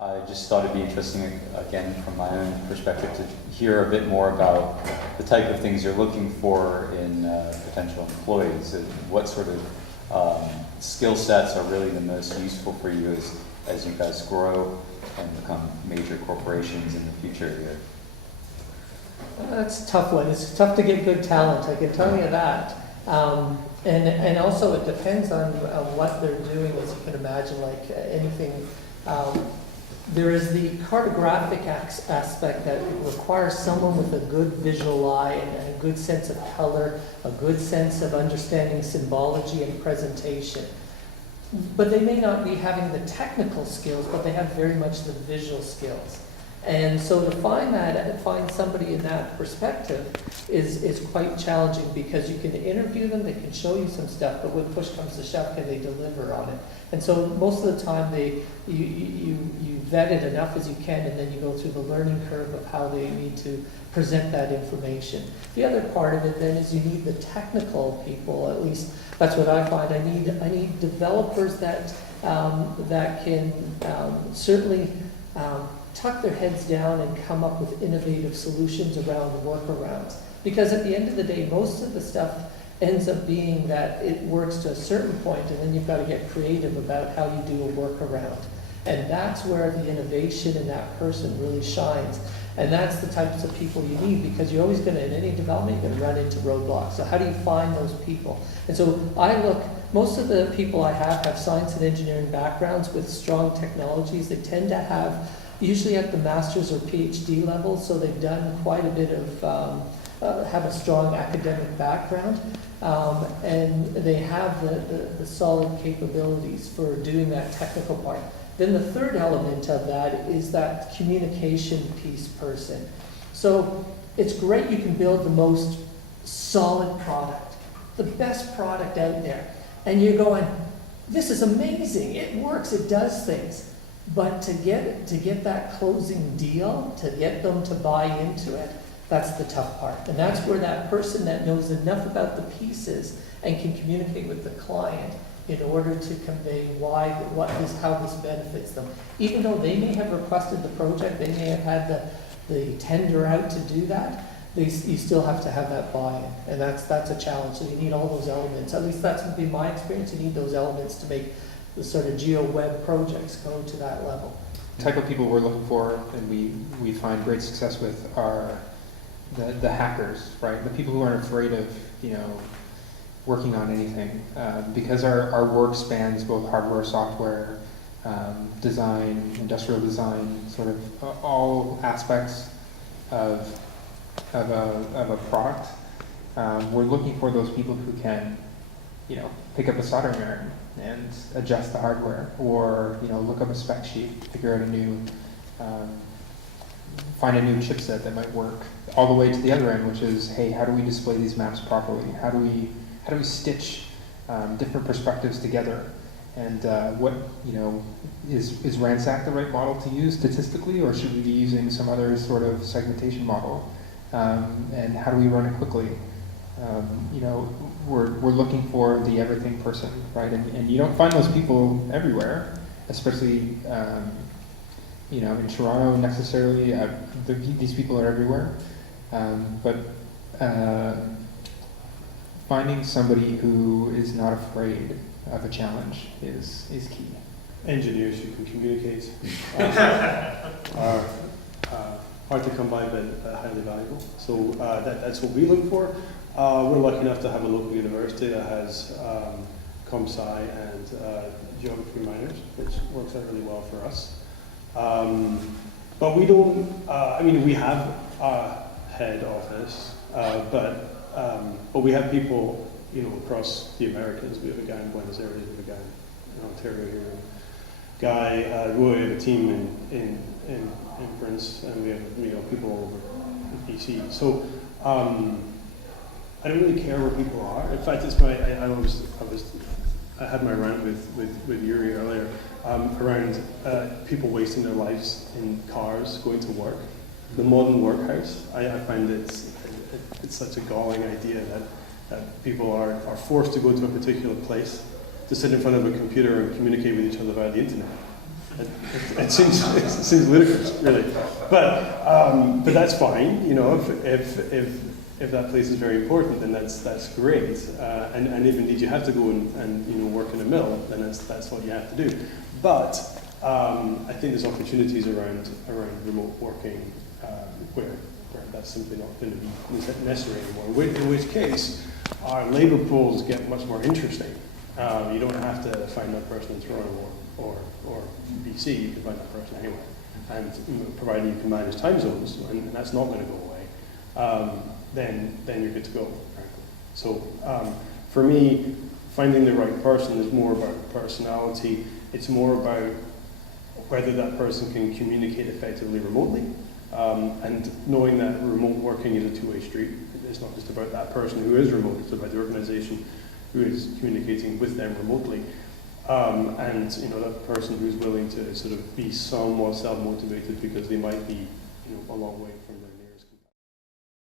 I just thought it'd be interesting, again, from my own perspective, to hear a bit more about the type of things you're looking for in potential employees. And what sort of skill sets are really the most useful for you as you guys grow and become major corporations in the future here? That's a tough one. It's tough to get good talent, I can tell you that. And also it depends on what they're doing, as you can imagine, like anything. There is the cartographic aspect that requires someone with a good visual eye and a good sense of color, a good sense of understanding symbology and presentation. But they may not be having the technical skills, but they have very much the visual skills. And so to find somebody in that perspective is quite challenging, because you can interview them, they can show you some stuff, but when push comes to shove, can they deliver on it? And so most of the time you vet it enough as you can, and then you go through the learning curve of how they need to present that information. The other part of it then is you need the technical people, at least that's what I find. I need developers that can certainly tuck their heads down and come up with innovative solutions around workarounds. Because at the end of the day, most of the stuff ends up being that it works to a certain point, and then you've got to get creative about how you do a workaround. And that's where the innovation in that person really shines. And that's the types of people you need, because you're always going to, in any development, you're going to run into roadblocks. So how do you find those people? And so most of the people I have science and engineering backgrounds with strong technologies. They tend to have, usually at the master's or PhD level, so they've done quite a bit of, have a strong academic background, and they have the solid capabilities for doing that technical part. Then the third element of that is that communication piece person. So it's great you can build the most solid product, the best product out there, and you're going, this is amazing, it works, it does things. But to get that closing deal, to get them to buy into it, that's the tough part. And that's where that person that knows enough about the pieces and can communicate with the client in order to convey how this benefits them. Even though they may have requested the project, they may have had the tender out to do that, you still have to have that buy-in. And that's a challenge. So you need all those elements. At least that's been my experience. You need those elements to make the sort of Geoweb projects go to that level. The type of people we're looking for and we find great success with are the hackers, right? The people who aren't afraid of, working on anything, because our work spans both hardware, software, design, industrial design, sort of all aspects of a product. We're looking for those people who can, pick up a soldering iron and adjust the hardware, or look up a spec sheet, figure out find a new chipset that might work, all the way to the other end, which is, hey, how do we display these maps properly? How do we stitch different perspectives together? And is ransack the right model to use statistically, or should we be using some other sort of segmentation model? And how do we run it quickly? We're looking for the everything person, right? And you don't find those people everywhere, especially in Toronto necessarily. These people are everywhere, but finding somebody who is not afraid of a challenge is key. Engineers who can communicate are hard to come by, but highly valuable. So that's what we look for. We're lucky enough to have a local university that has comp-sci and geography minors, which works out really well for us. But we don't, we have a head office, but we have people, across the Americas. We have a guy in Buenos Aires, we have a guy in Ontario here, we have a team in Prince, and we have people over in BC. So I don't really care where people are. In fact, it's I had my rant with Yuri earlier around people wasting their lives in cars going to work. The modern workhouse, I find it's such a galling idea that people are forced to go to a particular place to sit in front of a computer and communicate with each other via the internet. It seems ludicrous, really. But that's fine. You know, if that place is very important, then that's great. And if indeed you have to go and you know work in a mill, then that's what you have to do. But I think there's opportunities around remote working where that's simply not going to be necessary anymore. In which case, our labour pools get much more interesting. You don't have to find that person in Toronto or BC. You can find that person anywhere, and provided you can manage time zones, and that's not going to go away. Then you're good to go, frankly. So for me, finding the right person is more about personality. It's more about whether that person can communicate effectively remotely, and knowing that remote working is a two-way street. It's not just about that person who is remote, it's about the organisation who is communicating with them remotely. And you know, that person who's willing to sort of be somewhat self-motivated because they might be, you know, a long way from their